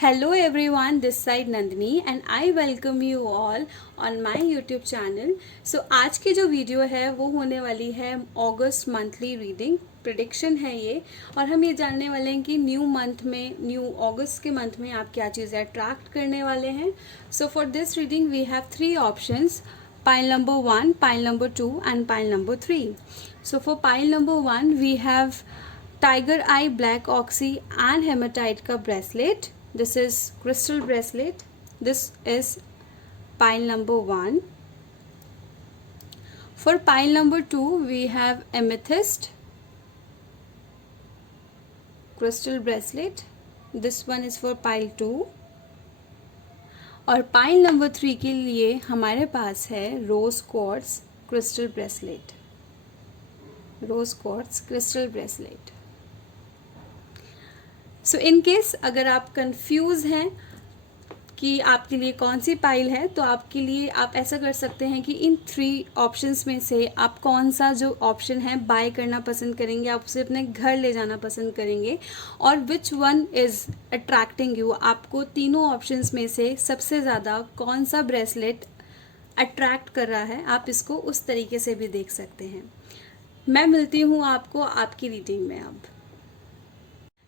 Hello everyone, this side Nandini and I welcome you all on my YouTube channel. So आज की जो video है वो होने वाली है अगस्त मंथली रीडिंग प्रिडिक्शन है ये, और हम ये जानने वाले हैं कि न्यू अगस्त के मंथ में आप क्या चीज़ें अट्रैक्ट करने वाले हैं. So for this reading we have 3 options, pile number 1, pile number 2 and pile number 3. So for pile number 1 we have Tiger Eye Black Oxy and Hematite का bracelet. This is crystal bracelet. This is pile number 1. For pile number 2 we have amethyst crystal bracelet. This one is for pile 2. और pile number 3 के लिए हमारे पास है rose quartz crystal bracelet. Rose quartz crystal bracelet. So in case अगर आप confuse हैं कि आपके लिए कौन सी पाइल है, तो आपके लिए आप ऐसा कर सकते हैं कि इन 3 ऑप्शंस में से आप कौन सा जो ऑप्शन है बाय करना पसंद करेंगे, आप उसे अपने घर ले जाना पसंद करेंगे, और which one is attracting you. आपको तीनों ऑप्शंस में से सबसे ज़्यादा कौन सा ब्रेसलेट अट्रैक्ट कर रहा है, आप इसको उस तरीके से भी देख सकते हैं. मैं मिलती हूँ आपको आपकी रीडिंग में अब.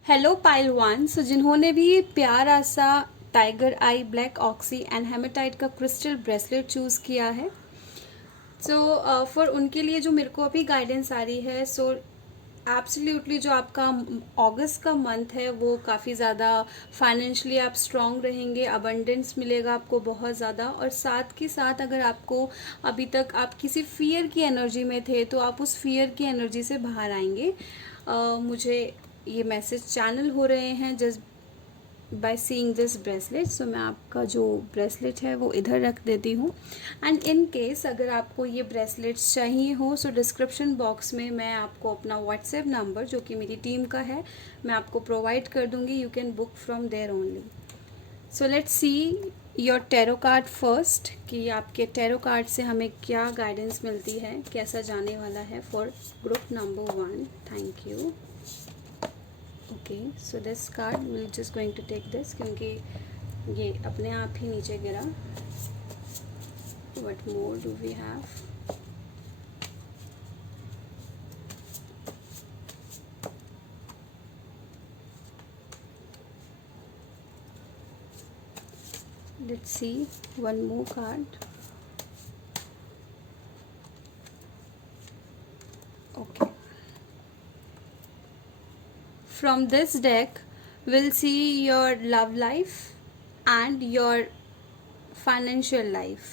Hello pile 1. सो जिन्होंने भी प्यारा सा tiger eye black oxy and hematite का क्रिस्टल ब्रेसलेट चूज़ किया है, सो फॉर उनके लिए जो मेरे को अभी गाइडेंस आ रही है, सो एब्सोल्युटली जो आपका अगस्त का मंथ है वो काफ़ी ज़्यादा फाइनेंशियली आप स्ट्रॉन्ग रहेंगे, अबंडेंस मिलेगा आपको बहुत ज़्यादा, और साथ के साथ अगर आपको अभी तक आप किसी फियर की एनर्जी में थे तो आप उस फियर की एनर्जी से बाहर आएंगे. मुझे ये मैसेज चैनल हो रहे हैं just by seeing this bracelet. So मैं आपका जो ब्रेसलेट है वो इधर रख देती हूँ. एंड इन केस अगर आपको ये ब्रेसलेट्स चाहिए हो, सो डिस्क्रिप्शन बॉक्स में मैं आपको अपना व्हाट्सएप नंबर जो कि मेरी टीम का है मैं आपको प्रोवाइड कर दूँगी. You can book from there only. So let's see your tarot card first, कि आपके टैरो कार्ड से हमें क्या गाइडेंस मिलती है, कैसा जाने वाला है for group number 1. Thank you. Okay, so this card will just going to take this, क्योंकि ये अपने आप ही नीचे गिरा. What more do we have? Let's see one more card. Okay, from this deck we'll see your love life and your financial life.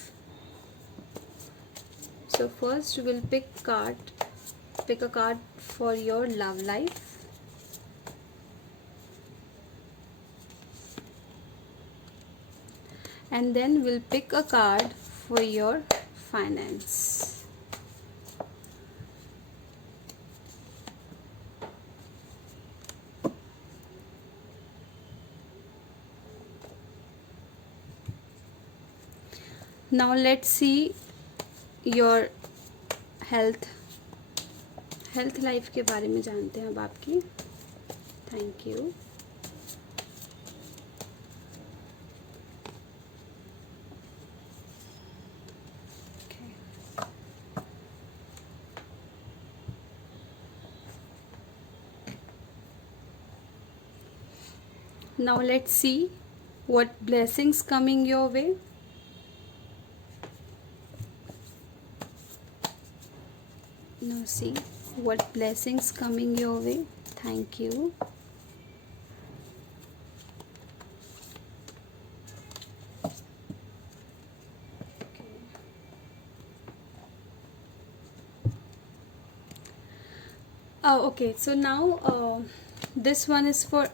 So first we'll pick a card for your love life. And then we'll pick a card for your finance. Now let's see your health life के बारे में जानते हैं अब आपकी. Thank you. Now let's see what blessings coming your way. Now see what blessings coming your way. Thank you. Okay, so now this one is for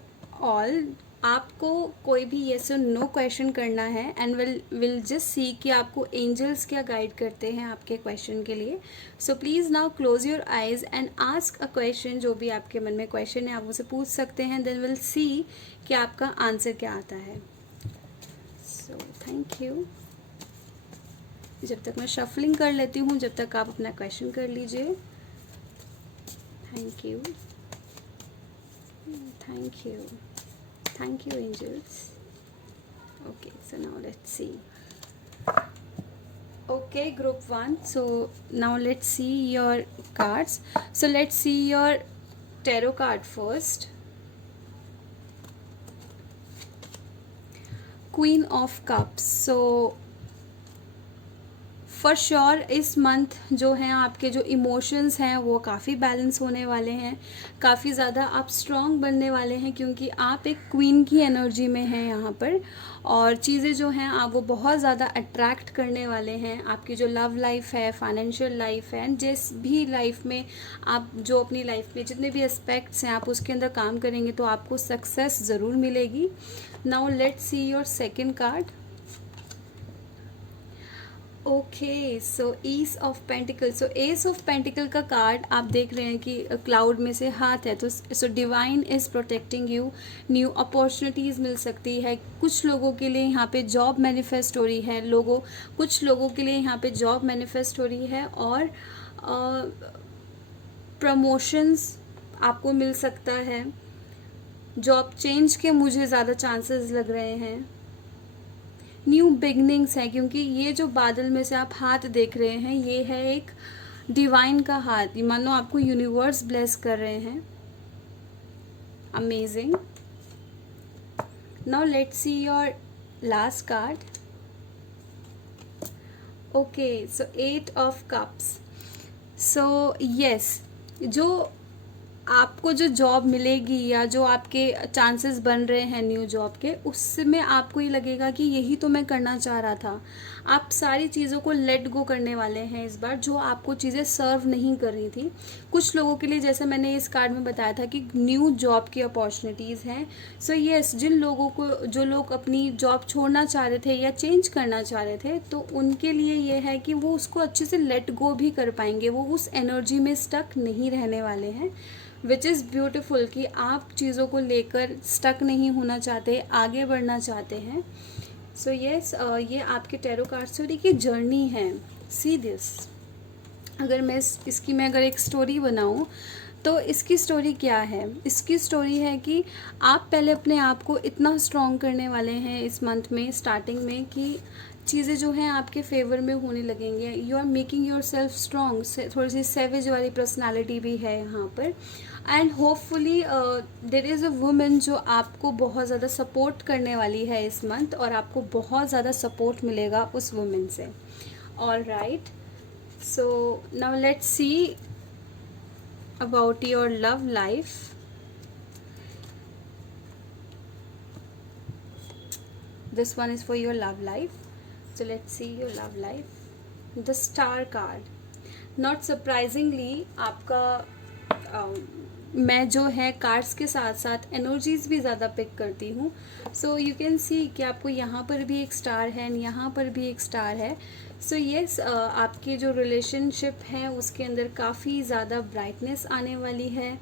all. आपको कोई भी येस और नो क्वेश्चन करना है, एंड विल जस्ट सी कि आपको angels क्या guide करते हैं आपके क्वेश्चन के लिए. So please now close your eyes and ask a question. जो भी आपके मन में क्वेश्चन है आप उसे पूछ सकते हैं. देन विल सी कि आपका आंसर क्या आता है. So thank you. जब तक मैं शफलिंग कर लेती हूँ, जब तक आप अपना क्वेश्चन कर लीजिए. Thank you. Thank you. Thank you, angels. Okay, so now let's see. Okay, group 1. So now let's see your cards. So let's see your tarot card first. Queen of Cups. So for sure इस month जो हैं आपके जो emotions हैं वो काफ़ी balance होने वाले हैं, काफ़ी ज़्यादा आप स्ट्रॉन्ग बनने वाले हैं, क्योंकि आप एक क्वीन की एनर्जी में हैं यहाँ पर। और चीज़ें जो हैं आप वो बहुत ज़्यादा अट्रैक्ट करने वाले हैं। आपकी जो लव लाइफ है, फाइनेंशियल लाइफ है, एंड जिस भी लाइफ में आप जो अपनी लाइफ में जितने भी एस्पेक्ट्स हैं आप उसके अंदर काम करेंगे तो आपको सक्सेस ज़रूर मिलेगी। Now let's see your second card. Okay, so is of pentacle. So S of pentacle का कार्ड आप देख रहे हैं कि क्लाउड में से हाथ है, तो so divine is protecting you. New opportunities मिल सकती है कुछ लोगों के लिए, यहाँ पे जॉब मैनिफेस्ट हो रही है कुछ लोगों के लिए यहाँ पे जॉब मैनिफेस्ट हो रही है, और प्रमोशंस आपको मिल सकता है। जॉब चेंज के मुझे ज़्यादा चांसेस लग रहे हैं। न्यू बिगनिंग्स है, क्योंकि ये जो बादल में से आप हाथ देख रहे हैं ये है एक डिवाइन का हाथ, मानो आपको यूनिवर्स ब्लेस कर रहे हैं। Amazing. Now let's see your last card. Okay, so 8 of cups. So yes, जो आपको जो जॉब मिलेगी या जो आपके चांसेस बन रहे हैं न्यू जॉब के, उसमें आपको ये लगेगा कि यही तो मैं करना चाह रहा था। आप सारी चीज़ों को लेट गो करने वाले हैं इस बार, जो आपको चीज़ें सर्व नहीं कर रही थी। कुछ लोगों के लिए, जैसे मैंने इस कार्ड में बताया था कि न्यू जॉब की अपॉर्चुनिटीज़ हैं। सो यस, जिन लोगों को, जो लोग अपनी जॉब छोड़ना चाह रहे थे या चेंज करना चाह रहे थे, तो उनके लिए ये है कि वो उसको अच्छे से लेट गो भी कर पाएंगे, वो उस एनर्जी में स्टक नहीं रहने वाले हैं। विच इज़ ब्यूटिफुल कि आप चीज़ों को लेकर स्टक नहीं होना चाहते, आगे बढ़ना चाहते हैं। सो यस, ये आपके टैरो कार्ड से की जर्नी है। सी दिस, अगर मैं इसकी मैं अगर एक स्टोरी बनाऊँ तो इसकी स्टोरी क्या है? इसकी स्टोरी है कि आप पहले अपने आप को इतना स्ट्रॉन्ग करने वाले हैं इस मंथ में, स्टार्टिंग में, कि चीज़ें जो हैं आपके फेवर में होने लगेंगे। You are making yourself strong. थोड़ी सी सेवेज वाली पर्सनालिटी भी है यहाँ पर। And hopefully there is a women जो आपको बहुत ज़्यादा सपोर्ट करने वाली है इस मंथ, और आपको बहुत ज़्यादा सपोर्ट मिलेगा उस वुमेन से। All right, so now let's C about your love life. This one is for your love life. So let's see your love life. The star card. Not surprisingly, आपका मैं जो है कार्ड्स के साथ साथ एनर्जीज भी ज़्यादा पिक करती हूँ। सो यू कैन सी कि आपको यहाँ पर भी एक स्टार है एंड यहाँ पर भी एक स्टार है। सो येस, आपके जो रिलेशनशिप है उसके अंदर काफ़ी ज़्यादा ब्राइटनेस आने वाली है।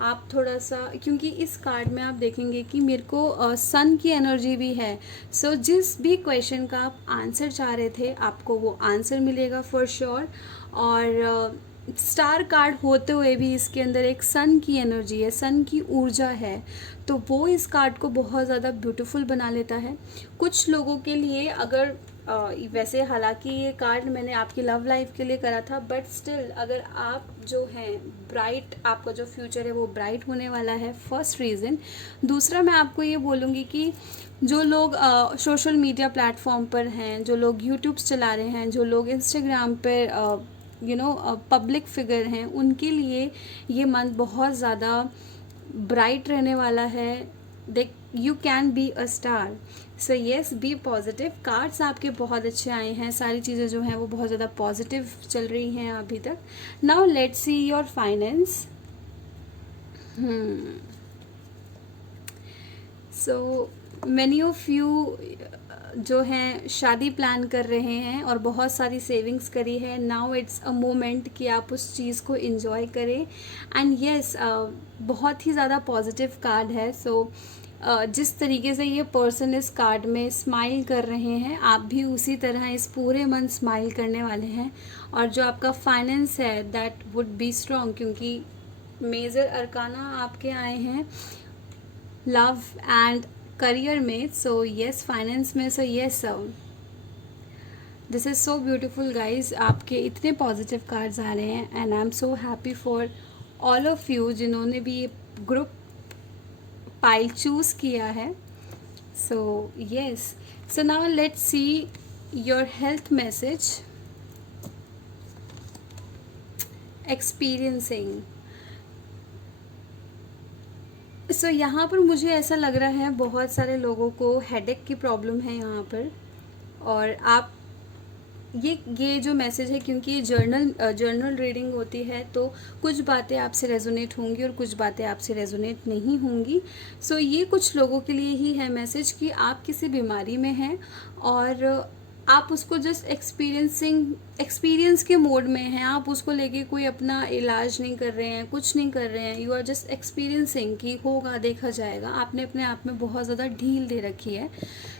आप थोड़ा सा, क्योंकि इस कार्ड में आप देखेंगे कि मेरे को सन की एनर्जी भी है। सो जिस भी क्वेश्चन का आप आंसर चाह रहे थे आपको वो आंसर मिलेगा फॉर श्योर। और स्टार कार्ड होते हुए भी इसके अंदर एक सन की एनर्जी है, सन की ऊर्जा है, तो वो इस कार्ड को बहुत ज़्यादा ब्यूटीफुल बना लेता है। कुछ लोगों के लिए अगर वैसे हालांकि ये कार्ड मैंने आपकी लव लाइफ के लिए करा था, बट स्टिल अगर आप जो हैं ब्राइट, आपका जो फ्यूचर है वो ब्राइट होने वाला है, फर्स्ट रीज़न। दूसरा मैं आपको ये बोलूँगी कि जो लोग सोशल मीडिया प्लेटफॉर्म पर हैं, जो लोग यूट्यूब्स चला रहे हैं, जो लोग इंस्टाग्राम पर पब्लिक फिगर हैं, उनके लिए ये मंथ बहुत ज़्यादा ब्राइट रहने वाला है। देख, you can be a star. So yes, be positive. Cards आपके बहुत अच्छे आए हैं, सारी चीज़ें जो हैं वो बहुत ज़्यादा पॉजिटिव चल रही हैं अभी तक। Now let's see your finance. So many of you जो हैं शादी प्लान कर रहे हैं और बहुत सारी सेविंग्स करी है। नाउ इट्स अ मोमेंट कि आप उस चीज़ को एंजॉय करें। एंड येस, बहुत ही ज़्यादा पॉजिटिव कार्ड है। सो जिस तरीके से ये पर्सन इस कार्ड में स्माइल कर रहे हैं, आप भी उसी तरह इस पूरे मंथ स्माइल करने वाले हैं। और जो आपका फाइनेंस है दैट वुड बी स्ट्रॉन्ग, क्योंकि मेजर अरकाना आपके आए हैं लव एंड करियर में, सो यस, फाइनेंस में, so yes sir. This is so beautiful guys, आपके इतने पॉजिटिव कार्ड्स आ रहे हैं and I am so happy for all of you जिन्होंने भी ये ग्रुप पाइल चूज़ किया है। So yes, so now let's see your health message. Experiencing, so यहाँ पर मुझे ऐसा लग रहा है बहुत सारे लोगों को हेडेक की प्रॉब्लम है यहाँ पर, और आप ये जो मैसेज है, क्योंकि ये जर्नल रीडिंग होती है तो कुछ बातें आपसे रेजोनेट होंगी और कुछ बातें आपसे रेजोनेट नहीं होंगी। सो ये कुछ लोगों के लिए ही है मैसेज कि आप किसी बीमारी में हैं और आप उसको जस्ट एक्सपीरियंस के मोड में हैं। आप उसको लेके कोई अपना इलाज नहीं कर रहे हैं, कुछ नहीं कर रहे हैं, यू आर जस्ट एक्सपीरियंसिंग कि होगा, देखा जाएगा। आपने अपने आप में बहुत ज़्यादा ढील दे रखी है।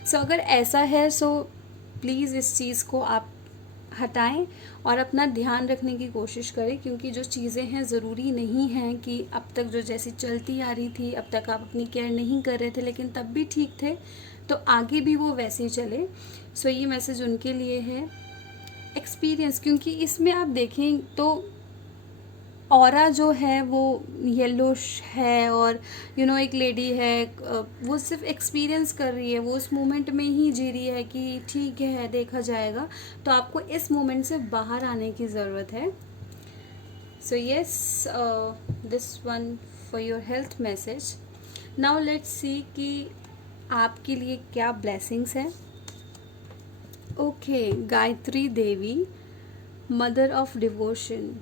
सो अगर ऐसा है, सो प्लीज़ इस चीज़ को आप हटाएं और अपना ध्यान रखने की कोशिश करें, क्योंकि जो चीज़ें हैं ज़रूरी नहीं हैं कि अब तक जो जैसी चलती आ रही थी, अब तक आप अपनी केयर नहीं कर रहे थे लेकिन तब भी ठीक थे, तो आगे भी वो वैसे ही चले। सो ये मैसेज उनके लिए है। एक्सपीरियंस, क्योंकि इसमें आप देखें तो ऑरा जो है वो येलोश है और एक लेडी है, वो सिर्फ एक्सपीरियंस कर रही है, वो उस मोमेंट में ही जी रही है कि ठीक है, देखा जाएगा। तो आपको इस मोमेंट से बाहर आने की ज़रूरत है। So yes, this one for your health message. Now let's see कि आपके लिए क्या ब्लेसिंग्स है। Okay, Gayatri Devi, mother of devotion.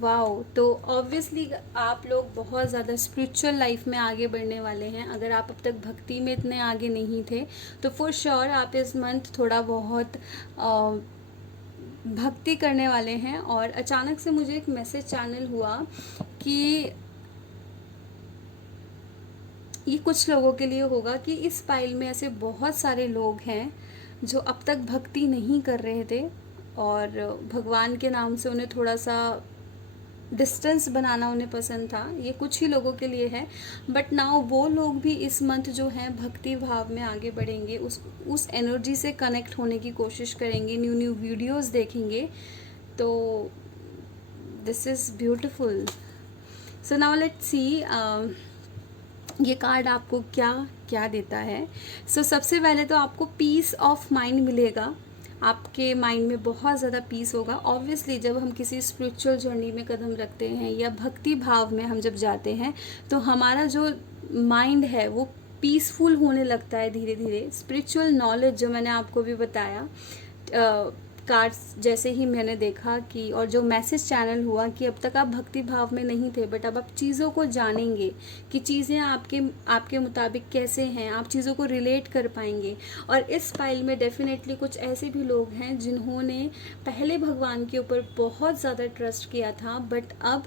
Wow, तो ऑब्वियसली आप लोग बहुत ज़्यादा स्पिरिचुअल लाइफ में आगे बढ़ने वाले हैं। अगर आप अब तक भक्ति में इतने आगे नहीं थे तो फॉर श्योर आप इस मंथ थोड़ा बहुत भक्ति करने वाले हैं। और अचानक से मुझे एक मैसेज चैनल हुआ कि ये कुछ लोगों के लिए होगा कि इस पाइल में ऐसे बहुत सारे लोग हैं जो अब तक भक्ति नहीं कर रहे थे और भगवान के नाम से उन्हें थोड़ा सा डिस्टेंस बनाना उन्हें पसंद था। ये कुछ ही लोगों के लिए है, बट नाउ वो लोग भी इस मंथ जो है भक्ति भाव में आगे बढ़ेंगे, उस एनर्जी से कनेक्ट होने की कोशिश करेंगे, न्यू वीडियोस देखेंगे। तो this is beautiful. So now let's सी ये कार्ड आपको क्या क्या देता है। सो सबसे पहले तो आपको पीस ऑफ माइंड मिलेगा, आपके माइंड में बहुत ज़्यादा पीस होगा। ऑब्वियसली जब हम किसी स्पिरिचुअल जर्नी में कदम रखते हैं या भक्ति भाव में हम जब जाते हैं तो हमारा जो माइंड है वो पीसफुल होने लगता है धीरे धीरे। स्पिरिचुअल नॉलेज जो मैंने आपको भी बताया, कार्ड्स जैसे ही मैंने देखा कि, और जो मैसेज चैनल हुआ कि अब तक आप भक्ति भाव में नहीं थे बट अब आप चीज़ों को जानेंगे कि चीज़ें आपके मुताबिक कैसे हैं, आप चीज़ों को रिलेट कर पाएंगे। और इस फाइल में डेफिनेटली कुछ ऐसे भी लोग हैं जिन्होंने पहले भगवान के ऊपर बहुत ज़्यादा ट्रस्ट किया था, बट अब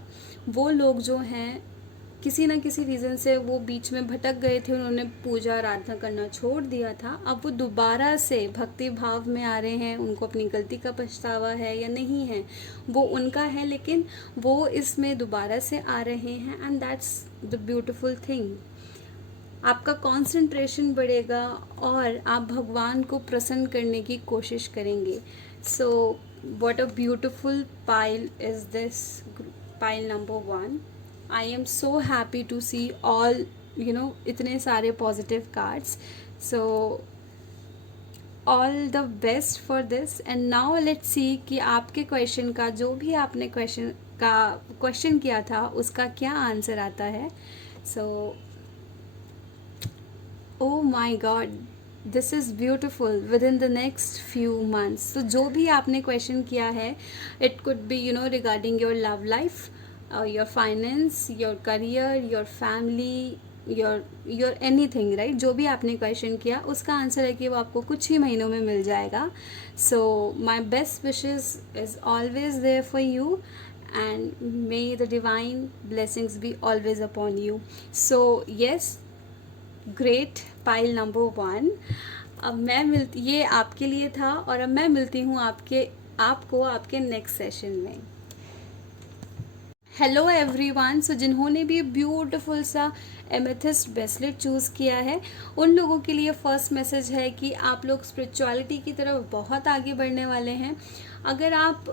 वो लोग जो हैं किसी ना किसी रीज़न से वो बीच में भटक गए थे, उन्होंने पूजा आराधना करना छोड़ दिया था। अब वो दोबारा से भक्ति भाव में आ रहे हैं, उनको अपनी गलती का पछतावा है या नहीं है वो उनका है, लेकिन वो इसमें दोबारा से आ रहे हैं and that's the beautiful thing. आपका कंसंट्रेशन बढ़ेगा और आप भगवान को प्रसन्न करने की कोशिश करेंगे। So what a beautiful pile is this, pile number 1। I am so happy to see all इतने सारे positive cards. So all the best for this and now let's see कि आपके क्वेश्चन का, जो भी आपने क्वेश्चन किया था उसका क्या आंसर आता है। So oh my God, this is beautiful. Within the next few months, तो जो भी आपने क्वेश्चन किया है, it could be regarding your love life, your finance, your career, your family, your anything, right? जो भी आपने क्वेश्चन किया उसका आंसर है कि वो आपको कुछ ही महीनों में मिल जाएगा। So my best wishes is always there for you and may the divine blessings be always upon you. So yes, great, pile number 1। अब ये आपके लिए था और अब मैं मिलती हूँ आपको आपके नेक्स्ट सेशन में। Hello everyone. सो जिन्होंने भी ब्यूटीफुल सा एमेथिस्ट ब्रेसलेट चूज़ किया है उन लोगों के लिए फर्स्ट मैसेज है कि आप लोग स्पिरिचुअलिटी की तरफ बहुत आगे बढ़ने वाले हैं। अगर आप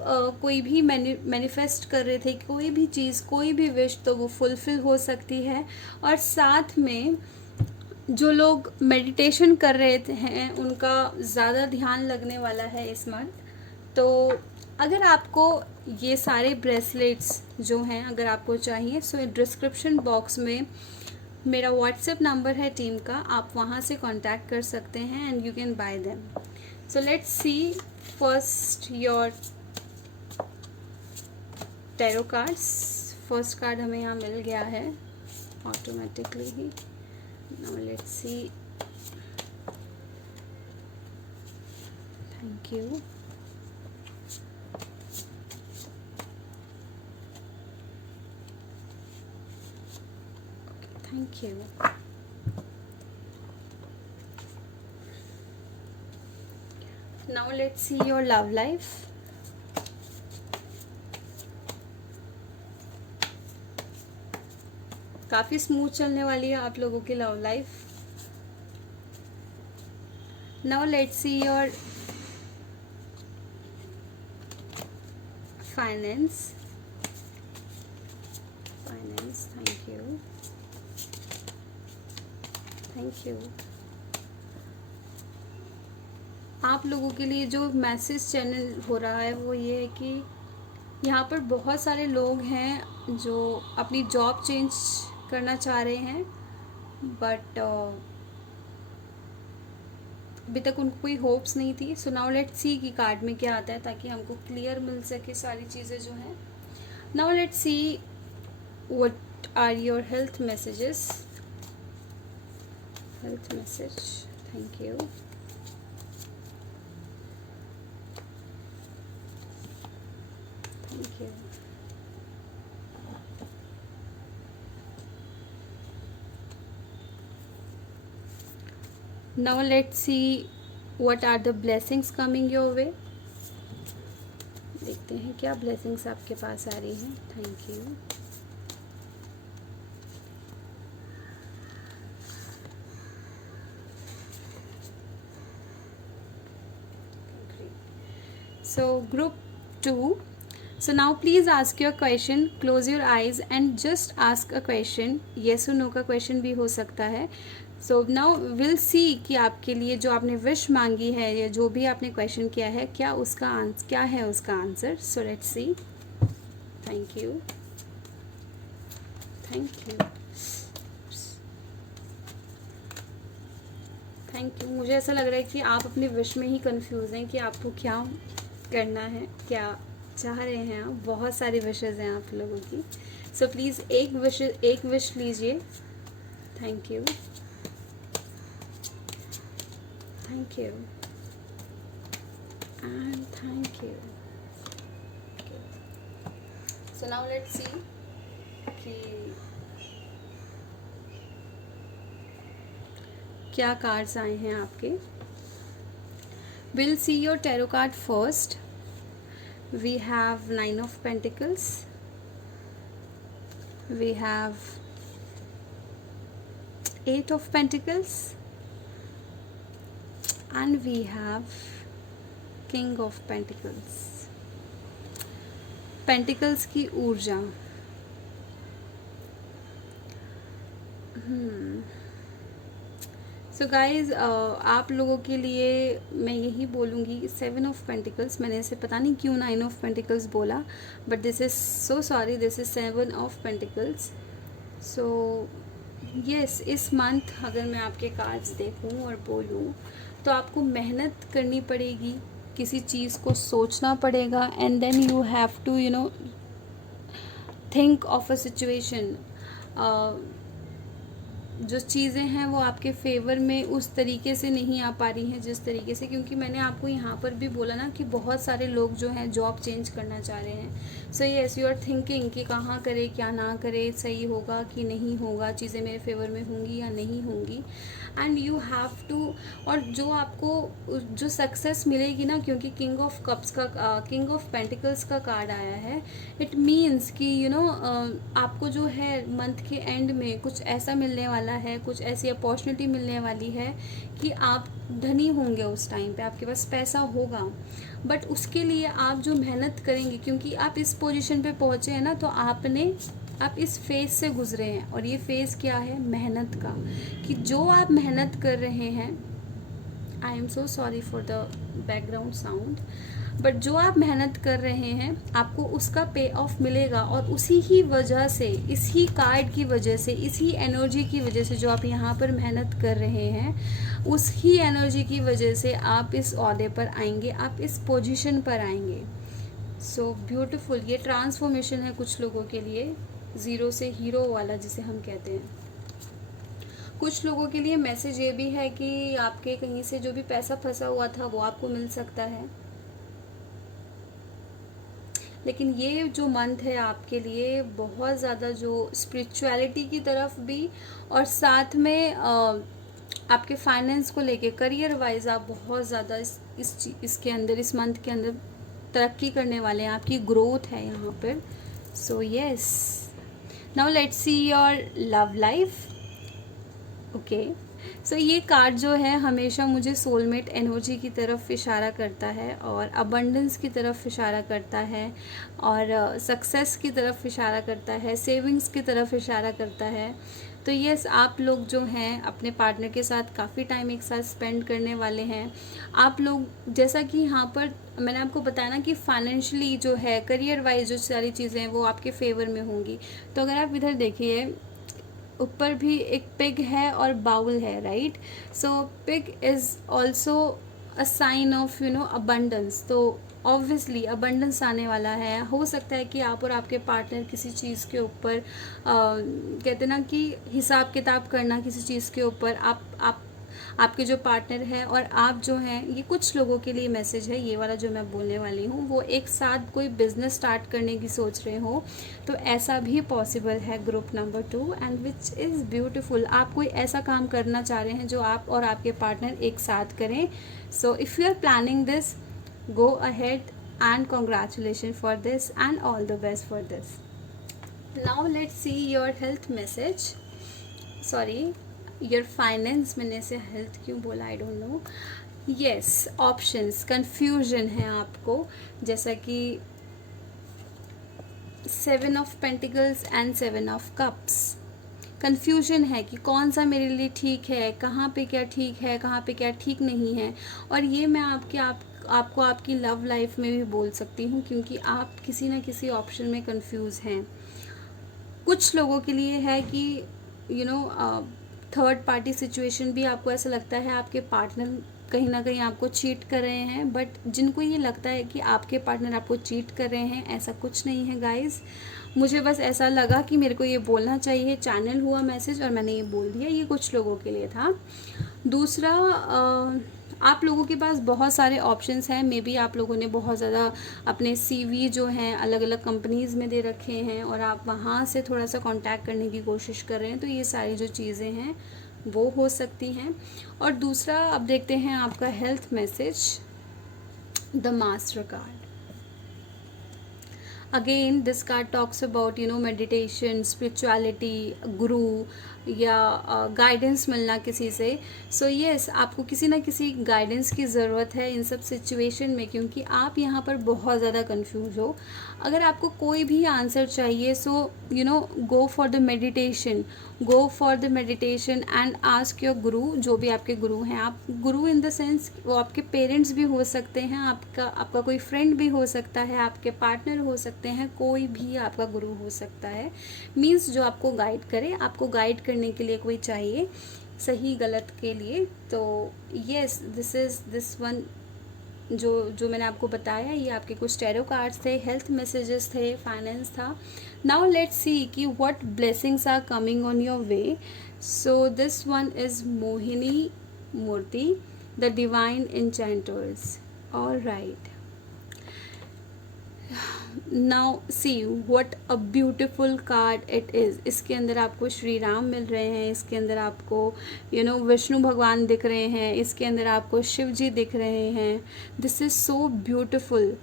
कोई भी मैनिफेस्ट कर रहे थे कोई भी चीज़ कोई भी विश, तो वो फुलफ़िल हो सकती है। और साथ में जो लोग मेडिटेशन कर रहे हैं उनका ज़्यादा ध्यान लगने वाला है इस मंथ। तो अगर आपको ये सारे ब्रेसलेट्स जो हैं अगर आपको चाहिए, सो डिस्क्रिप्शन बॉक्स में मेरा व्हाट्सएप नंबर है टीम का, आप वहाँ से कांटेक्ट कर सकते हैं and you can buy them. So let's C first your tarot cards. First card हमें यहाँ मिल गया है automatically he. Now let's see. Thank you. Okay, thank you. Now let's see your love life. काफ़ी smooth चलने वाली है आप लोगों की love life. Now let's see your finance. Thank you, thank you. आप लोगों के लिए जो मैसेज चैनल हो रहा है वो ये है कि यहाँ पर बहुत सारे लोग हैं जो अपनी जॉब चेंज करना चाह रहे हैं, बट अभी तक उनको कोई होप्स नहीं थी। सो नाउ लेट्स सी कि कार्ड में क्या आता है ताकि हमको क्लियर मिल सके सारी चीज़ें जो हैं। Now let's see what are your health messages. Health message, thank you. Thank you. Now let's see what are the blessings coming your way. देखते हैं क्या blessings आपके पास आ रही हैं। Thank you. So group 2. So now please ask your question. Close your eyes and just ask a question. Yes or no का question भी हो सकता है। सो नाउ विल सी कि आपके लिए जो आपने विश मांगी है या जो भी आपने क्वेश्चन किया है क्या उसका क्या है उसका answer. So let's C. Thank you, thank you, thank you. मुझे ऐसा लग रहा है कि आप अपनी विश में ही कंफ्यूज हैं कि आपको क्या करना है, क्या चाह रहे हैं आप। बहुत सारी विशेज़ हैं आप लोगों की। सो प्लीज़ एक विश लीजिए। Thank you, thank you and thank you. Okay. So now let's see कि क्या कार्ड्स आए हैं आपके। We'll see your tarot card first. We have 9 of Pentacles. We have 8 of Pentacles. And we have King of Pentacles. Pentacles की ऊर्जा। So guys आप लोगों के लिए मैं यही बोलूँगी 7 ऑफ पेंटिकल्स। मैंने इसे पता नहीं क्यों 9 ऑफ पेंटिकल्स बोला, but this is so sorry, this is 7 of pentacles. So yes, इस मंथ अगर मैं आपके कार्ड्स देखूं और बोलूं तो आपको मेहनत करनी पड़ेगी, किसी चीज़ को सोचना पड़ेगा and then you have to think of a situation. जो चीज़ें हैं वो आपके फेवर में उस तरीके से नहीं आ पा रही हैं जिस तरीके से, क्योंकि मैंने आपको यहाँ पर भी बोला ना कि बहुत सारे लोग जो हैं जॉब चेंज करना चाह रहे हैं। So yes, you are thinking कि कहाँ करे क्या ना करे, सही होगा कि नहीं होगा, चीज़ें मेरे फेवर में होंगी या नहीं होंगी। एंड यू हैव टू, और जो आपको जो सक्सेस मिलेगी ना, क्योंकि किंग ऑफ कप्स का, किंग ऑफ पेंटिकल्स का कार्ड आया है, इट मीन्स कि आपको जो है मंथ के एंड में कुछ ऐसा मिलने वाला है, कुछ ऐसी अपॉर्चुनिटी मिलने वाली है कि आप धनी होंगे, उस टाइम पे आपके पास पैसा होगा। बट उसके लिए आप जो मेहनत करेंगे, क्योंकि आप इस पोजीशन पे पहुँचे हैं ना, तो आप इस फेज़ से गुजरे हैं, और ये फेज़ क्या है, मेहनत का, कि जो आप मेहनत कर रहे हैं, आई am so sorry for the background sound, but जो आप मेहनत कर रहे हैं आपको उसका पे ऑफ मिलेगा, और उसी ही वजह से, इसी कार्ड की वजह से, इसी एनर्जी की वजह से जो आप यहाँ पर मेहनत कर रहे हैं, उसी एनर्जी की वजह से आप इस ओहदे पर आएंगे, आप इस पोजीशन पर आएंगे। सो ब्यूटीफुल, ये ट्रांसफॉर्मेशन है कुछ लोगों के लिए, ज़ीरो से हीरो वाला जिसे हम कहते हैं। कुछ लोगों के लिए मैसेज ये भी है कि आपके कहीं से जो भी पैसा फंसा हुआ था वो आपको मिल सकता है। लेकिन ये जो मंथ है आपके लिए बहुत ज़्यादा जो स्पिरिचुअलिटी की तरफ भी, और साथ में आपके फाइनेंस को लेके, करियर वाइज आप बहुत ज़्यादा इसके अंदर, इस मंथ के अंदर तरक्की करने वाले हैं, आपकी ग्रोथ है यहाँ पर। So yes, now let's see your love life. Okay, so ये कार्ड जो है हमेशा मुझे सोलमेट एनर्जी की तरफ इशारा करता है, और अबंडेंस की तरफ इशारा करता है, और सक्सेस की तरफ इशारा करता है, सेविंग्स की तरफ इशारा करता है। तो यस, आप लोग जो हैं अपने पार्टनर के साथ काफ़ी टाइम एक साथ स्पेंड करने वाले हैं। आप लोग, जैसा कि यहाँ पर मैंने आपको बताया ना कि फाइनेंशियली जो है, करियर वाइज जो सारी चीज़ें हैं वो आपके फेवर में होंगी। तो अगर आप इधर देखिए, ऊपर भी एक पिग है और बाउल है, right. So pig is also a sign of abundance. तो ऑब्वियसली अबंडेंस आने वाला है। हो सकता है कि आप और आपके पार्टनर किसी चीज़ के ऊपर कहते ना कि हिसाब किताब करना, किसी चीज़ के ऊपर आप आपके जो पार्टनर है और आप जो हैं, ये कुछ लोगों के लिए मैसेज है, ये वाला जो मैं बोलने वाली हूँ, वो एक साथ कोई बिजनेस स्टार्ट करने की सोच रहे हो, तो ऐसा भी पॉसिबल है group number 2, and which is beautiful. आप कोई ऐसा काम करना चाह रहे हैं जो आप और आपके पार्टनर एक साथ करें। So if you are planning this, go ahead and congratulations for this and all the best for this. Now let's see your health message. Sorry, your finance, मैंने से health क्यों बोला, I don't know. Yes, options, confusion है आपको, जैसा कि 7 of Pentacles and 7 of Cups। Confusion है कि कौन सा मेरे लिए ठीक है, कहाँ पे क्या ठीक है, कहाँ पे क्या ठीक नहीं है। और ये मैं आपको आपकी लव लाइफ में भी बोल सकती हूँ, क्योंकि आप किसी ना किसी ऑप्शन में कंफ्यूज हैं। कुछ लोगों के लिए है कि थर्ड पार्टी सिचुएशन भी, आपको ऐसा लगता है आपके पार्टनर कहीं ना कहीं आपको चीट कर रहे हैं। बट जिनको ये लगता है कि आपके पार्टनर आपको चीट कर रहे हैं, ऐसा कुछ नहीं है गाइस। मुझे बस ऐसा लगा कि मेरे को ये बोलना चाहिए, चैनल हुआ मैसेज और मैंने ये बोल दिया। ये कुछ लोगों के लिए था। दूसरा, आप लोगों के पास बहुत सारे ऑप्शंस हैं। मे बी आप लोगों ने बहुत ज़्यादा अपने CV जो हैं अलग अलग कंपनीज़ में दे रखे हैं, और आप वहाँ से थोड़ा सा कांटेक्ट करने की कोशिश कर रहे हैं। तो ये सारी जो चीज़ें हैं वो हो सकती हैं। और दूसरा, अब देखते हैं आपका health message, the master card. Again this card talks about meditation, spirituality, गुरु या गाइडेंस मिलना किसी से। सो यस, आपको किसी ना किसी गाइडेंस की ज़रूरत है इन सब सिचुएशन में, क्योंकि आप यहाँ पर बहुत ज़्यादा कंफ्यूज हो। अगर आपको कोई भी आंसर चाहिए, so go for the meditation, go for the meditation and ask your guru, जो भी आपके गुरु हैं। आप गुरु इन द सेंस वो आपके पेरेंट्स भी हो सकते हैं, आपका कोई फ्रेंड भी हो सकता है, आपके पार्टनर हो सकते हैं, कोई भी आपका गुरु हो सकता है। मीन्स जो आपको गाइड करे, आपको गाइड करने के लिए कोई चाहिए सही गलत के लिए। तो येस, दिस वन जो मैंने आपको बताया, ये आपके कुछ टैरो कार्ड्स थे, हेल्थ मैसेजेस थे, फाइनेंस था। नाउ लेट्स सी कि what blessings are coming on your way. So this one is Mohini Murti, the divine enchanters. All right, now see what a beautiful card it is. इसके अंदर आपको श्री राम मिल रहे हैं, इसके अंदर आपको विष्णु भगवान दिख रहे हैं, इसके अंदर आपको शिव जी दिख रहे हैं। This is so beautiful.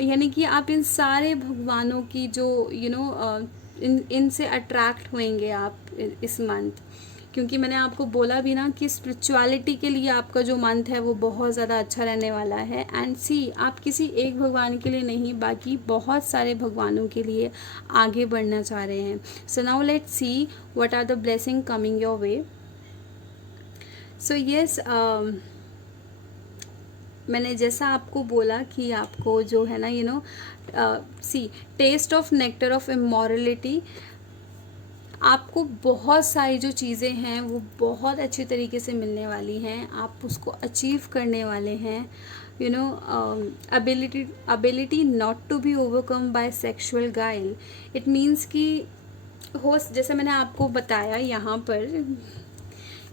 यानी कि आप इन सारे भगवानों की जो इनसे अट्रैक्ट होंगे आप इस मंथ, क्योंकि मैंने आपको बोला भी ना कि स्पिरिचुअलिटी के लिए आपका जो मंथ है वो बहुत ज़्यादा अच्छा रहने वाला है। एंड सी, आप किसी एक भगवान के लिए नहीं, बाकी बहुत सारे भगवानों के लिए आगे बढ़ना चाह रहे हैं। So now let's see what are the blessing coming your way. So yes, मैंने जैसा आपको बोला कि आपको जो है ना see taste of nectar of immorality, आपको बहुत सारी जो चीज़ें हैं वो बहुत अच्छी तरीके से मिलने वाली हैं, आप उसको अचीव करने वाले हैं। ability not to be overcome by sexual guile, it means कि जैसे मैंने आपको बताया यहाँ पर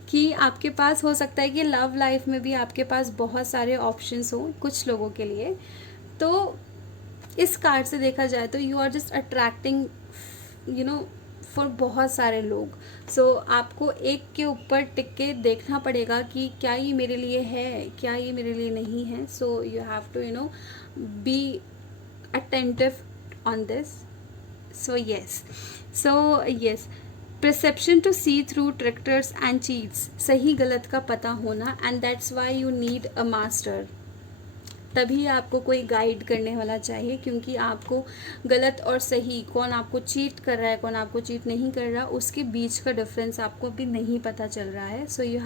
कि आपके पास हो सकता है कि लव लाइफ में भी आपके पास बहुत सारे ऑप्शंस हों कुछ लोगों के लिए। तो इस कार्ड से देखा जाए तो you are just attracting for बहुत सारे लोग। सो आपको एक के ऊपर टिक के देखना पड़ेगा कि क्या ये मेरे लिए है, क्या ये मेरे लिए नहीं है। So you have to be attentive on this. So yes, perception to see through tricksters and cheats, सही गलत का पता होना, and that's why you need a master. तभी आपको कोई गाइड करने वाला चाहिए, क्योंकि आपको गलत और सही, कौन आपको चीट कर रहा है, कौन आपको चीट नहीं कर रहा, उसके बीच का डिफरेंस आपको अभी नहीं पता चल रहा है। So you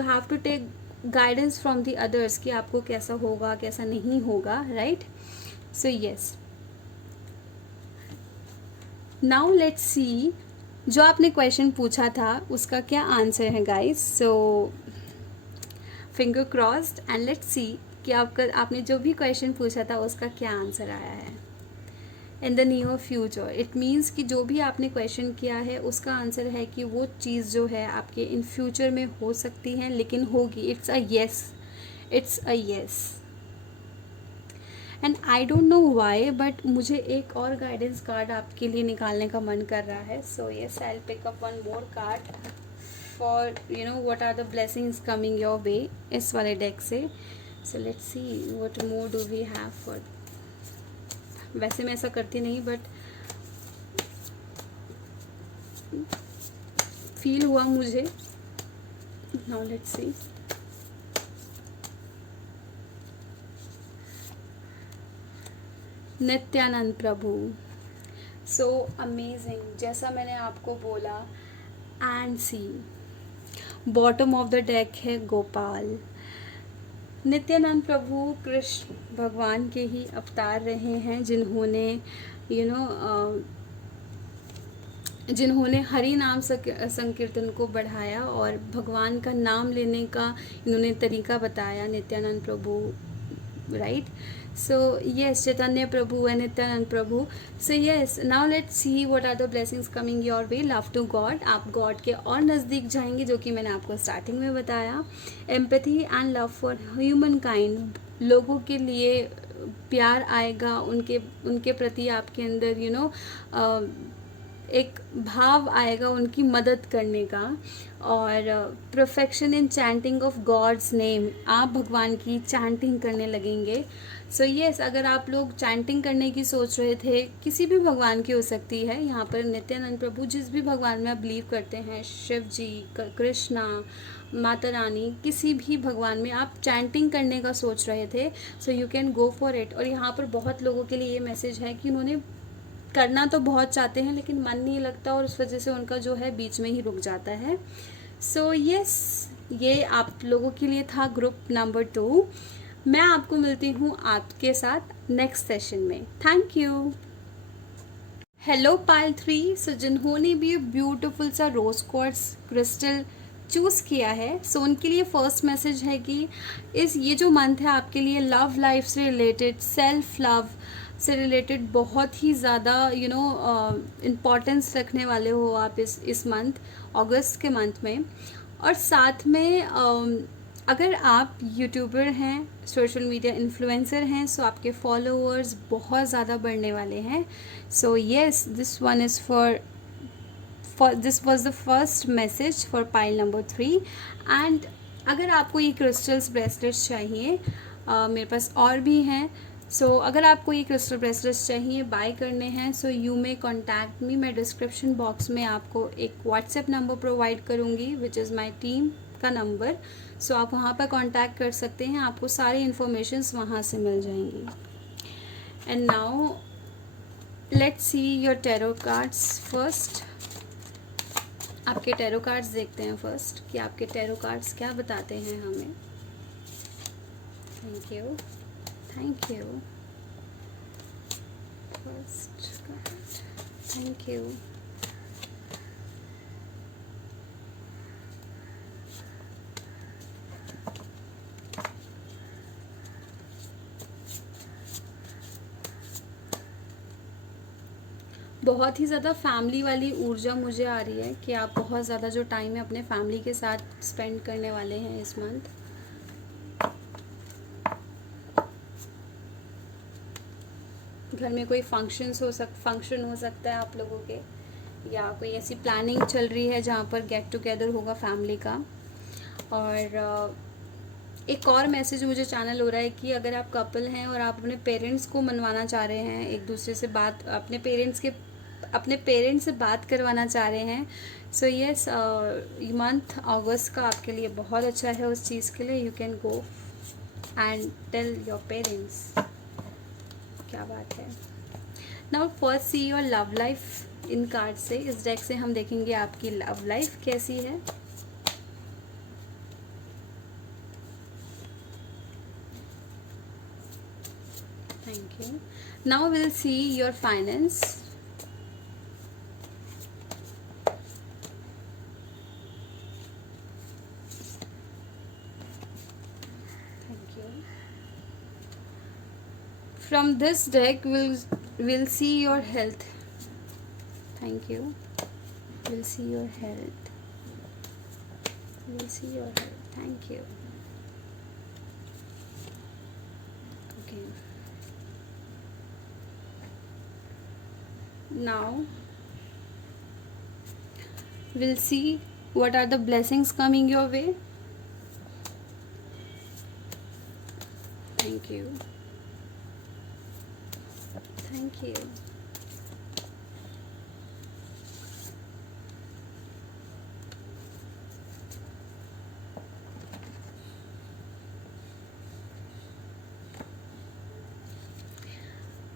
have to take guidance from the others कि आपको कैसा होगा, कैसा नहीं होगा, right. So yes, now let's see जो आपने क्वेश्चन पूछा था उसका क्या आंसर है guys. So finger crossed and let's see कि आपने जो भी क्वेश्चन पूछा था उसका क्या आंसर आया है in the near future. It means कि जो भी आपने क्वेश्चन किया है उसका आंसर है कि वो चीज़ जो है आपके इन फ्यूचर में हो सकती है, लेकिन होगी। It's a yes. And I don't know why, but मुझे एक और गाइडेंस कार्ड आपके लिए निकालने का मन कर रहा है। So yes, I will pick up one more card for what are the blessings coming your way इस वाले डेक से। So let's see what more do we have for. वैसे मैं ऐसा करती नहीं, बट फील हुआ मुझे। Now let's see. Nityanand Prabhu, so amazing. जैसा मैंने आपको बोला, and see bottom of the deck है गोपाल। नित्यानंद प्रभु कृष्ण भगवान के ही अवतार रहे हैं, जिन्होंने हरि नाम संकीर्तन को बढ़ाया और भगवान का नाम लेने का इन्होंने तरीका बताया, Nityananda Prabhu, right. So yes, Chaitanya Prabhu and Nityananda Prabhu. So yes, now let's see what are the blessings coming your way. Love to God, आप गॉड के और नज़दीक जाएंगे, जो कि मैंने आपको स्टार्टिंग में बताया। Empathy and love for human kind, लोगों के लिए प्यार आएगा, उनके प्रति आपके अंदर एक भाव आएगा उनकी मदद करने का। और perfection in chanting of God's name, आप भगवान की चैंटिंग करने लगेंगे। सो यस, अगर आप लोग चैंटिंग करने की सोच रहे थे, किसी भी भगवान की हो सकती है, यहाँ पर नित्यानंद प्रभु जिस भी भगवान में आप बिलीव करते हैं, शिव जी, कृष्णा, माता रानी, किसी भी भगवान में आप चैंटिंग करने का सोच रहे थे, so you can go for it. और यहाँ पर बहुत लोगों के लिए ये मैसेज है कि उन्होंने करना तो बहुत चाहते हैं, लेकिन मन नहीं लगता और उस वजह से उनका जो है बीच में ही रुक जाता है। सो यस, ये आप लोगों के लिए था ग्रुप नंबर 2। मैं आपको मिलती हूँ आपके साथ नेक्स्ट सेशन में। Thank you. Hello pile 3। सो जिन्होंने भी ब्यूटीफुल सा रोज क्वार्ट्ज क्रिस्टल चूज़ किया है, सो उनके लिए फर्स्ट मैसेज है कि ये जो मंथ है आपके लिए लव लाइफ से रिलेटेड, सेल्फ लव से रिलेटेड बहुत ही ज़्यादा इम्पॉर्टेंस रखने वाले हो आप इस मंथ, अगस्त के मंथ में। और साथ में अगर आप यूट्यूबर हैं, सोशल मीडिया इन्फ्लुएंसर हैं, सो आपके फॉलोअर्स बहुत ज़्यादा बढ़ने वाले हैं. So yes, this one is for this was the first message for pile number 3. And अगर आपको ये क्रिस्टल्स ब्रेसलेट्स चाहिए, मेरे पास और भी हैं. सो अगर आपको ये क्रिस्टल ब्रेसलेट्स चाहिए, बाय करने हैं, so you may contact me. मैं डिस्क्रिप्शन बॉक्स में आपको एक व्हाट्सएप नंबर प्रोवाइड करूँगी विच इज़ माई टीम का नंबर. सो आप वहाँ पर कांटेक्ट कर सकते हैं, आपको सारी इन्फॉर्मेशंस वहाँ से मिल जाएंगी. And now let's see your tarot cards first. आपके टैरो कार्ड्स देखते हैं फर्स्ट कि आपके टैरो कार्ड्स क्या बताते हैं हमें. Thank you, thank you. First card, thank you. बहुत ही ज़्यादा फैमिली वाली ऊर्जा मुझे आ रही है कि आप बहुत ज़्यादा जो टाइम है अपने फैमिली के साथ स्पेंड करने वाले हैं इस मंथ. घर में कोई फंक्शन हो सकता है आप लोगों के, या कोई ऐसी प्लानिंग चल रही है जहाँ पर गेट टुगेदर होगा फैमिली का. और एक और मैसेज मुझे चैनल हो रहा है कि अगर आप कपल हैं और आप अपने पेरेंट्स को मनवाना चाह रहे हैं, एक दूसरे से बात अपने पेरेंट्स से बात करवाना चाह रहे हैं, सो येस, मंथ अगस्त का आपके लिए बहुत अच्छा है उस चीज़ के लिए. You can go and tell your parents. क्या बात है. Now first see your love life in card से. इस डेक से हम देखेंगे आपकी लव लाइफ कैसी है. Thank you. Now will see your finance. From this deck we'll see your health. Thank you. We'll see your health. We'll see your health. Thank you. Okay. Now we'll see what are the blessings coming your way. Thank you. Thank you.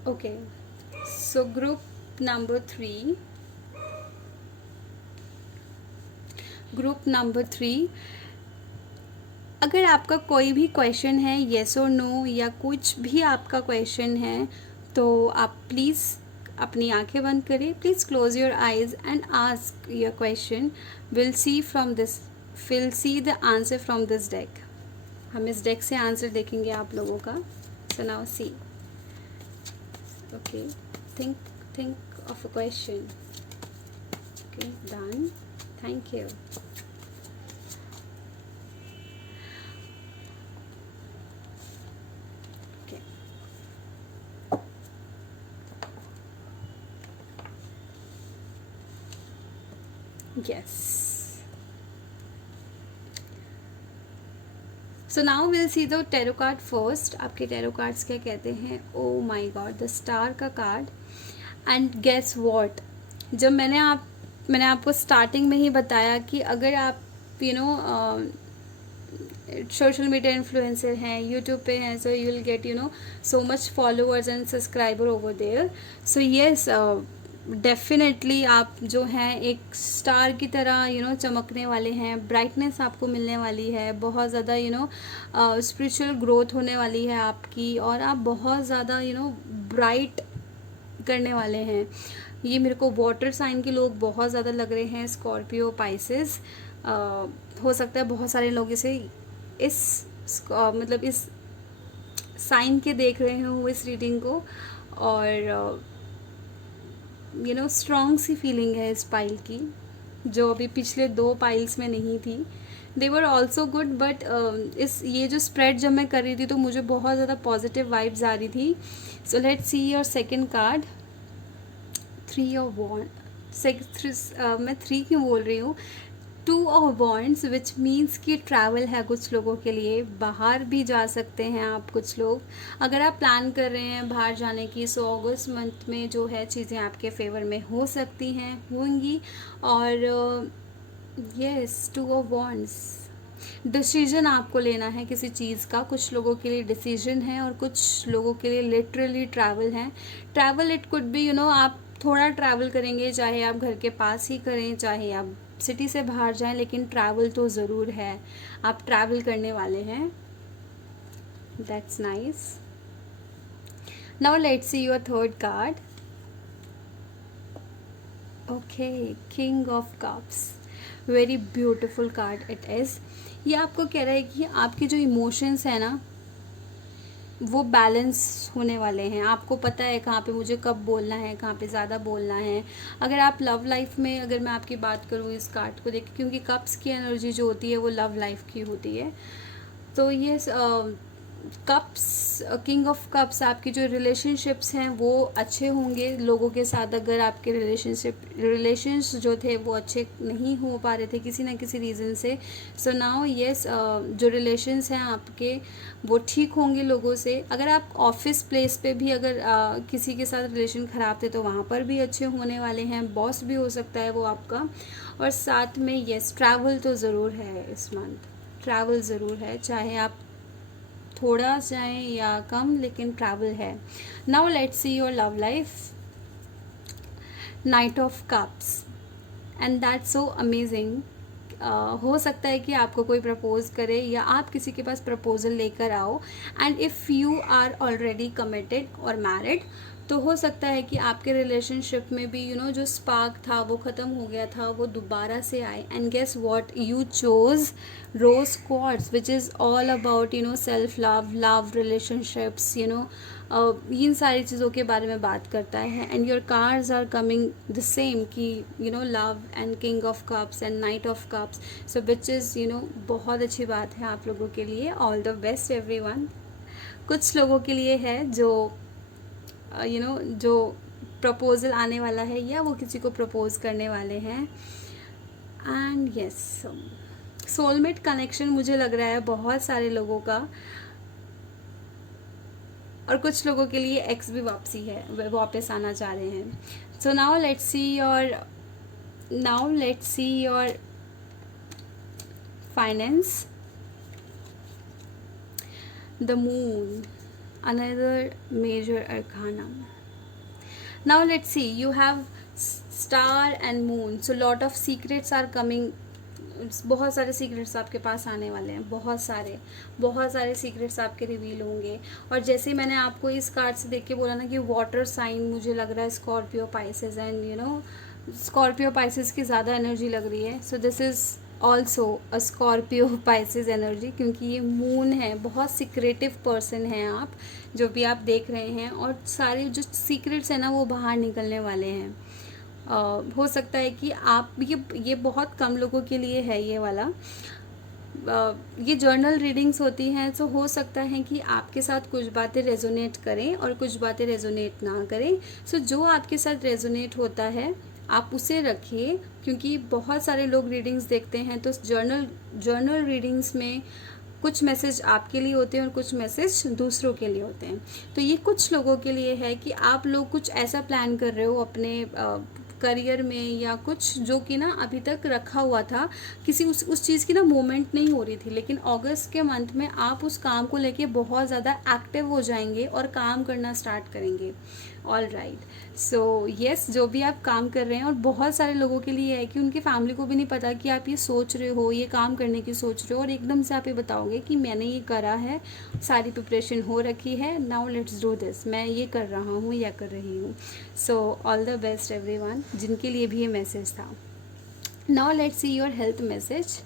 Okay, so group number 3. अगर आपका कोई भी question है, yes और no, या कुछ भी आपका क्वेश्चन है, तो आप प्लीज़ अपनी आंखें बंद करें. Please close your eyes and ask your question. Will see the answer from this deck. हम इस डेक से आंसर देखेंगे आप लोगों का. So now see. Okay, think of a question. Okay, done. Thank you. Okay. Yes. So now will see the tarot card first. आपके tarot cards क्या कहते हैं. ओ माई गॉड, द स्टार का कार्ड. एंड गेस वॉट, जब मैंने आपको starting में ही बताया कि अगर आप सोशल मीडिया इन्फ्लुएंसर हैं, यूट्यूब पे हैं, so you will get so much followers and subscriber over there. So yes, definitely आप जो हैं एक स्टार की तरह चमकने वाले हैं. ब्राइटनेस आपको मिलने वाली है, बहुत ज़्यादा स्पिरिचुअल ग्रोथ होने वाली है आपकी, और आप बहुत ज़्यादा ब्राइट करने वाले हैं. ये मेरे को वाटर साइन के लोग बहुत ज़्यादा लग रहे हैं. स्कॉर्पियो, पाइसेस, हो सकता है बहुत सारे लोग इसे मतलब इस साइन के देख रहे हो इस रीडिंग को. और स्ट्रॉन्ग सी फीलिंग है इस पाइल की, जो अभी पिछले 2 पाइल्स में नहीं थी. दे वर ऑल्सो गुड, बट इस ये जो स्प्रेड जब मैं कर रही थी तो मुझे बहुत ज़्यादा पॉजिटिव वाइब्स आ रही थी. So let's see your second card. 3 of wand. मैं 3 क्यों बोल रही हूँ? 2 ऑफ वॉन्ड्स, विच मीन्स कि ट्रैवल है कुछ लोगों के लिए. बाहर भी जा सकते हैं आप. कुछ लोग अगर आप प्लान कर रहे हैं बाहर जाने की, सो अगस्त मंथ में जो है चीज़ें आपके फेवर में हो सकती हैं, होंगी. और यस, 2 ऑफ वॉन्ड्स. डिसीजन आपको लेना है किसी चीज़ का. कुछ लोगों के लिए डिसीजन है और कुछ लोगों के लिए लिटरली ट्रैवल है. ट्रैवल इट कुड बी आप थोड़ा ट्रैवल करेंगे, चाहे आप घर के पास ही करें, चाहे आप सिटी से बाहर जाएं, लेकिन ट्रैवल तो ज़रूर है. आप ट्रैवल करने वाले हैं. That's nice. Now let's see your third card. Okay, king of cups. Very beautiful card it is. ये आपको कह रहा है कि आपके जो इमोशंस हैं ना, वो बैलेंस होने वाले हैं. आपको पता है कहाँ पे मुझे कब बोलना है, कहाँ पे ज़्यादा बोलना है. अगर आप लव लाइफ में, अगर मैं आपकी बात करूँ इस कार्ड को देख, क्योंकि कप्स की एनर्जी जो होती है वो लव लाइफ की होती है. तो ये कप्स, किंग ऑफ कप्स, आपकी जो रिलेशनशिप्स हैं वो अच्छे होंगे लोगों के साथ. अगर आपके रिलेशंस जो थे वो अच्छे नहीं हो पा रहे थे किसी ना किसी रीज़न से, सो नाउ यस, जो रिलेशंस हैं आपके वो ठीक होंगे लोगों से. अगर आप ऑफिस प्लेस पे भी अगर किसी के साथ रिलेशन ख़राब थे तो वहाँ पर भी अच्छे होने वाले हैं. बॉस भी हो सकता है वो आपका. और साथ में यस, ट्रैवल तो ज़रूर है इस मंथ. ट्रैवल ज़रूर है, चाहे आप थोड़ा जाएं या कम, लेकिन ट्रैवल है. Now let's see your love life. Night of cups. And that's so amazing. हो सकता है कि आपको कोई प्रपोज करे या आप किसी के पास प्रपोजल लेकर आओ. And if you are already committed और मैरिड, तो हो सकता है कि आपके रिलेशनशिप में भी जो स्पार्क था वो ख़त्म हो गया था, वो दोबारा से आए. And guess what, you chose rose quartz, which is all about self love, love relationships, इन सारी चीज़ों के बारे में बात करता है. And your cards are coming the same कि love and king of cups and knight of cups. So which is बहुत अच्छी बात है आप लोगों के लिए. All the best everyone. कुछ लोगों के लिए है जो जो प्रपोजल आने वाला है या वो किसी को प्रपोज करने वाले हैं. एंड यस, सोलमेट कनेक्शन मुझे लग रहा है बहुत सारे लोगों का. और कुछ लोगों के लिए एक्स भी वापस आना चाह रहे हैं. So now let's see your finance. The moon, another major arcana. Now let's see, you have star and moon, so lot of secrets are coming. बहुत सारे सीक्रेट्स आपके पास आने वाले हैं. बहुत सारे सीक्रेट्स आपके रिवील होंगे. और जैसे मैंने आपको इस कार्ड से देख के बोला ना कि वाटर साइन मुझे लग रहा है Scorpio Pisces. And Scorpio Pisces की ज़्यादा एनर्जी लग रही है. So this is also a Scorpio Pisces energy, क्योंकि ये मून है. बहुत सीक्रेटिव पर्सन हैं आप, जो भी आप देख रहे हैं. और सारे जो सीक्रेट्स हैं ना वो बाहर निकलने वाले हैं. हो सकता है कि आप ये बहुत कम लोगों के लिए है ये वाला. ये जर्नल रीडिंग्स होती हैं, तो हो सकता है कि आपके साथ कुछ बातें रेजोनेट करें और कुछ बातें रेजोनेट ना करें. सो जो आपके साथ रेजोनेट होता है आप उसे रखिए, क्योंकि बहुत सारे लोग रीडिंग्स देखते हैं. तो जर्नल रीडिंग्स में कुछ मैसेज आपके लिए होते हैं और कुछ मैसेज दूसरों के लिए होते हैं. तो ये कुछ लोगों के लिए है कि आप लोग कुछ ऐसा प्लान कर रहे हो अपने करियर में, या कुछ जो कि ना अभी तक रखा हुआ था, किसी उस चीज़ की ना मूवमेंट नहीं हो रही थी. लेकिन अगस्त के मंथ में आप उस काम को लेके बहुत ज़्यादा एक्टिव हो जाएंगे और काम करना स्टार्ट करेंगे. All right. सो येस, जो भी आप काम कर रहे हैं, और बहुत सारे लोगों के लिए है कि उनकी फैमिली को भी नहीं पता कि आप ये सोच रहे हो, ये काम करने की सोच रहे हो, और एकदम से आप ये बताओगे कि मैंने ये करा है, सारी प्रिपरेशन हो रखी है, नाउ लेट्स डू दिस, मैं ये कर रहा हूँ या कर रही हूँ. So all the best everyone जिनके लिए भी ये मैसेज था. Now let's see your health message.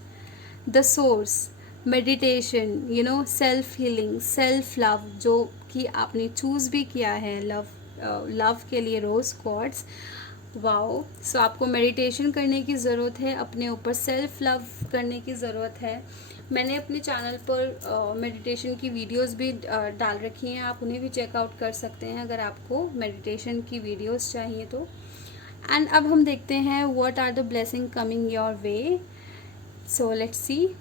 The source, meditation, self healing, self love, जो कि आपने चूज़ भी किया है लव के लिए रोज़ क्वार्ट्स. वाओ। सो आपको मेडिटेशन करने की ज़रूरत है, अपने ऊपर सेल्फ लव करने की ज़रूरत है। मैंने अपने चैनल पर मेडिटेशन की वीडियोस भी डाल रखी हैं, आप उन्हें भी चेकआउट कर सकते हैं अगर आपको मेडिटेशन की वीडियोस चाहिए तो। एंड अब हम देखते हैं what are the blessing coming your way. So let's see.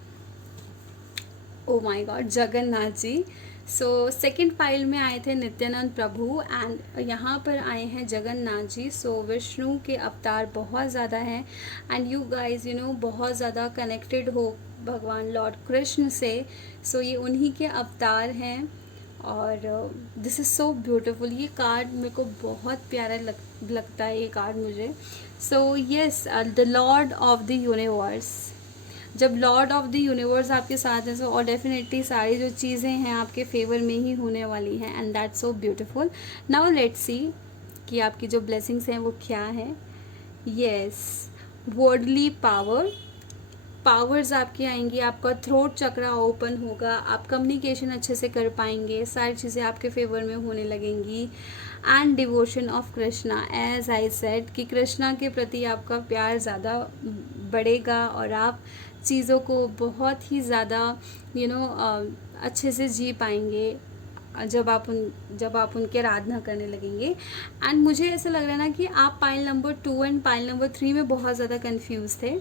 Oh my God, Jagannath ji. So second pile में आए थे नित्यानंद प्रभु एंड यहाँ पर आए हैं जगन्नाथ जी। सो विष्णु के अवतार बहुत ज़्यादा हैं and you guys you know बहुत ज़्यादा कनेक्टेड हो भगवान लॉर्ड कृष्ण से। सो ये उन्हीं के अवतार हैं और दिस इज़ सो ब्यूटिफुल। ये कार्ड मेरे को बहुत प्यारा लगता है ये कार्ड मुझे। So yes, the Lord of the universe. जब लॉर्ड ऑफ द यूनिवर्स आपके साथ है, सो और डेफिनेटली सारी जो चीज़ें हैं आपके फेवर में ही होने वाली हैं and that's so beautiful. Now let's see कि आपकी जो ब्लेसिंग्स हैं वो क्या है। येस, वर्डली पावर्स आपकी आएंगी, आपका थ्रोट चक्रा ओपन होगा, आप कम्युनिकेशन अच्छे से कर पाएंगे, सारी चीज़ें आपके फेवर में होने लगेंगी। And devotion of Krishna, as I said कि कृष्णा के प्रति आपका प्यार ज़्यादा बढ़ेगा और आप चीज़ों को बहुत ही ज़्यादा अच्छे से जी पाएंगे जब आप उनकी आराधना करने लगेंगे। एंड मुझे ऐसा लग रहा है ना कि आप pile number 2 and pile number 3 में बहुत ज़्यादा कंफ्यूज थे,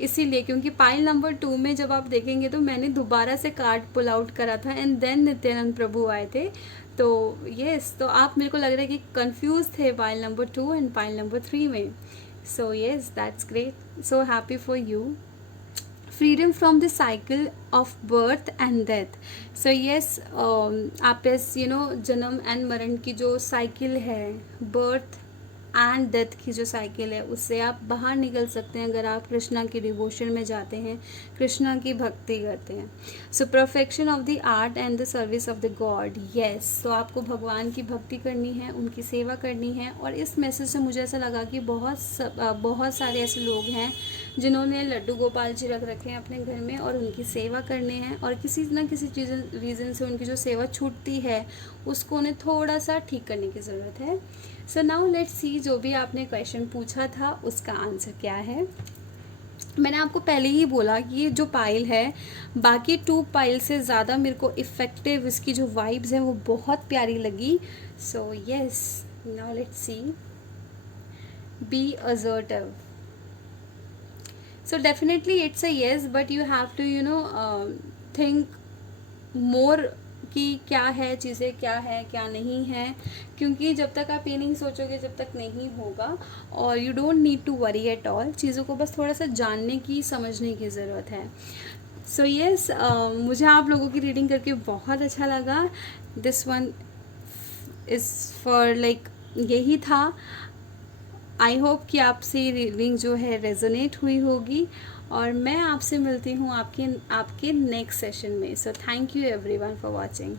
इसीलिए क्योंकि पाइल नंबर 2 में जब आप देखेंगे तो मैंने दोबारा से कार्ड पुल आउट करा था एंड देन नित्यानंद प्रभु आए थे। तो येस, तो आप मेरे को लग रहा है कि कंफ्यूज थे pile number 2 and pile number 3 में। So yes, that's great, so happy for you. Freedom from the cycle of birth and death. So yes, आप इस जन्म एंड मरण की जो साइकिल है, बर्थ एंड डेथ की जो साइकिल है, उससे आप बाहर निकल सकते हैं अगर आप कृष्णा की डिवोशन में जाते हैं, कृष्णा की भक्ति करते हैं। So perfection of the art and the service of the god. Yes, तो आपको भगवान की भक्ति करनी है, उनकी सेवा करनी है। और इस मैसेज से मुझे ऐसा लगा कि बहुत सारे ऐसे लोग हैं जिन्होंने लड्डू गोपाल जी रख रखे हैं अपने घर में और उनकी सेवा करने हैं, और किसी न किसी रीज़न से उनकी जो सेवा छूटती है उसको उन्हें थोड़ा सा ठीक करने की ज़रूरत है। सो नाउ लेट्स सी, जो भी आपने क्वेश्चन पूछा था उसका आंसर क्या है। मैंने आपको पहले ही बोला कि ये जो पाइल है बाकी 2 पाइल से ज़्यादा मेरे को इफ़ेक्टिव, इसकी जो वाइब्स हैं वो बहुत प्यारी लगी। So yes, now let's see. Be assertive. So definitely it's a yes, but you have to think more कि क्या है चीज़ें, क्या है क्या नहीं है, क्योंकि जब तक आप ये नहीं सोचोगे जब तक नहीं होगा। और you don't need to worry at all, चीज़ों को बस थोड़ा सा जानने की, समझने की ज़रूरत है। सो येस, मुझे आप लोगों की रीडिंग करके बहुत अच्छा लगा। This one is for like यही था। आई होप कि आपसे रीडिंग जो है रेजोनेट हुई होगी और मैं आपसे मिलती हूँ आपके नेक्स्ट सेशन में। So thank you everyone for watching.